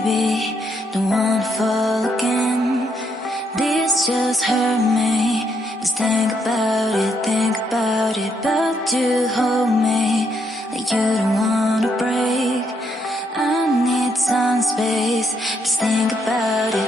baby, don't wanna fall again. This just hurt me. Just think about it, but you hold me like you don't wanna break. I need some space, just think about it.